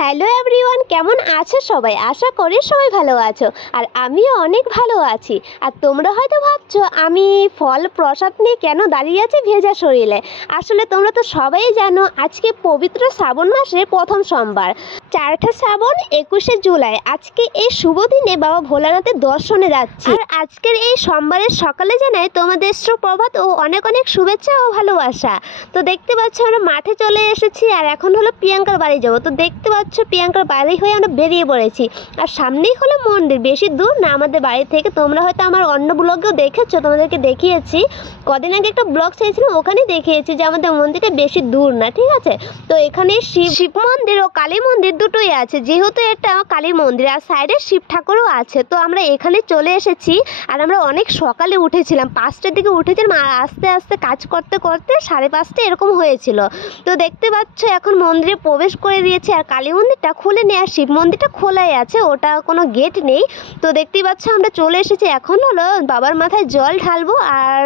Hello everyone, কেমন আছো সবাই? আশা করি সবাই ভালো আছো, আর আমিও অনেক ভালো আছি। আর তোমরা হয়তো ভাবছো আমি ফল প্রসাদ নিয়ে কেন দাঁড়িয়ে আছি ভেজা শরীরে। আসলে তোমরা তো সবাই জানো আজকে পবিত্র শ্রাবণ মাসের প্রথম সোমবার, 4ঠা শ্রাবণ 21শে জুলাই। আজকে এই শুভ দিনে বাবা ভোলানাথের দর্শনে যাচ্ছি। আর আজকের এই সোমবারের সকালে জানাই তোমাদের সুপ্রভাত ও অনেক অনেক শুভেচ্ছা ও ভালোবাসা। তো দেখতে পাচ্ছ আমরা মাঠে চলে এসেছি, আর এখন হলো প্রিয়াঙ্কার বাড়ি যাবো। তো দেখতে পাচ্ছ প্রিয়াঙ্কার বাড়ি হয়ে আমরা বেরিয়ে পড়েছি, আর সামনেই হলো মন্দির, বেশি দূর না আমাদের বাড়ি থেকে। তোমরা হয়তো আমার অন্য ব্লগেও দেখেছো, তোমাদেরকে দেখিয়েছি কদিন আগে একটা ব্লগ ছেড়েছিলাম, ওখানেই দেখিয়েছি যে আমাদের মন্দিরটা বেশি দূর না, ঠিক আছে। তো এখানে শিব মন্দির ও কালী মন্দির দুটোই আছে, যেহেতু এটা কালী মন্দির আর সাইডে শিব ঠাকুরও আছে। তো আমরা এখানে চলে এসেছি, আর আমরা অনেক সকালে উঠেছিলাম, 5টার দিকে উঠেছিলাম, আর আস্তে আস্তে কাজ করতে করতে 5:30 এরকম হয়েছিল। তো দেখতে পাচ্ছ এখন মন্দিরে প্রবেশ করে দিয়েছে, আর কালী মন্দিরটা খুলে নেই, আর শিব মন্দিরটা খোলাই আছে, ওটা কোনো গেট নেই। তো দেখতেই পাচ্ছ আমরা চলে এসেছি, এখন হলো বাবার মাথায় জল ঢালবো। আর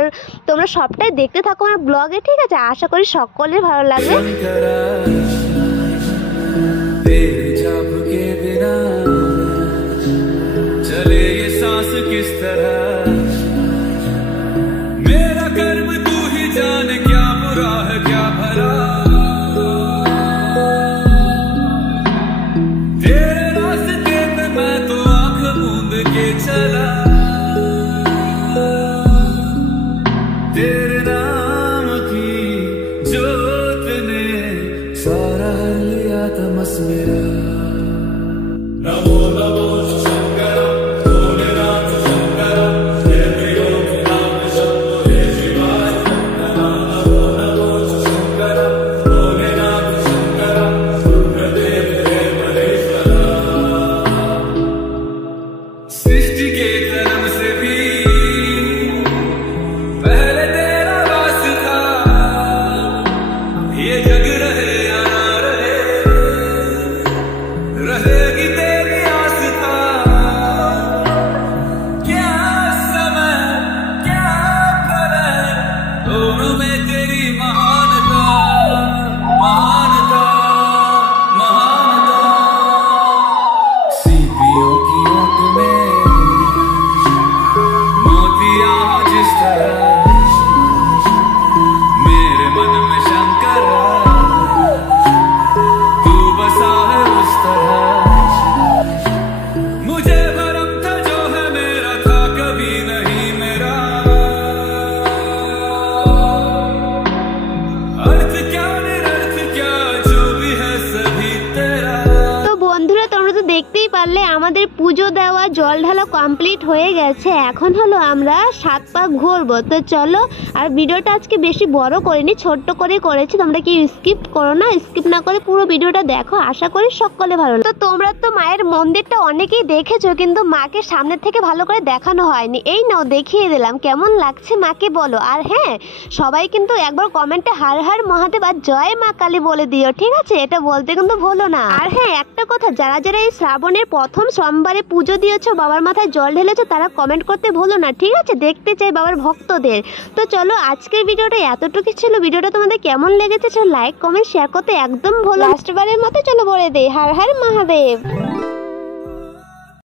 তোমরা সবটাই দেখতে থাকো আমার ব্লগে, ঠিক আছে। আশা করি সকলের ভালো লাগবে। तेरे नाम की जोत ने सारा लिया तमस मेरा। नमो नमो शंकर भोलेनाथ शंकर, जय प्रियो नाम शंभो जय शिवाय। नमो नमो शंकर भोलेनाथ शंकर, रुद्रदेव जय महेश्वरा। सृष्टि के जन्म से भी দেখতেই পারলে আমাদের পুজো দেওয়া জল ঢালা কমপ্লিট হয়ে গেছে। এখন হলো আমরা 7 পা ঘুরবো। তো চলো, আর ভিডিওটা আজকে বেশি বড় করিনি, ছোট্ট করে করেছি, তোমরা কি স্কিপ করো না, স্কিপ না করে পুরো ভিডিওটা দেখো, আশা করি সকলে ভালো লাগে। তো তোমরা তো মায়ের মন্দিরটা অনেকেই দেখেছো, কিন্তু মাকে সামনে থেকে ভালো করে দেখানো হয়নি। এই নাও দেখিয়ে দিলাম, কেমন লাগছে মাকে বলো। আর হ্যাঁ, সবাই কিন্তু একবার কমেন্টে হর হর মহাদেব আর জয় মা কালী বলে দিও, ঠিক আছে, এটা বলতে কিন্তু ভুলো না। আর হ্যাঁ, একটা কথা, যারা যারা এই শ্রাবণের প্রথম সোমবারে পুজো দিয়েছো, বাবার মাথায় জল ঢেলেছো, তারা কমেন্ট করতে ভুলো না, ঠিক আছে, দেখতে চাই বাবার ভক্তদের। তো চলো, আজকের ভিডিওটা এতটুকু ছিল। ভিডিওটা তোমাদের কেমন লেগেছে চলো লাইক কমেন্ট শেয়ার করতে একদম ভুলো। লাস্টবারের মতো চলো বলে দেই, হর হর মহাদেব।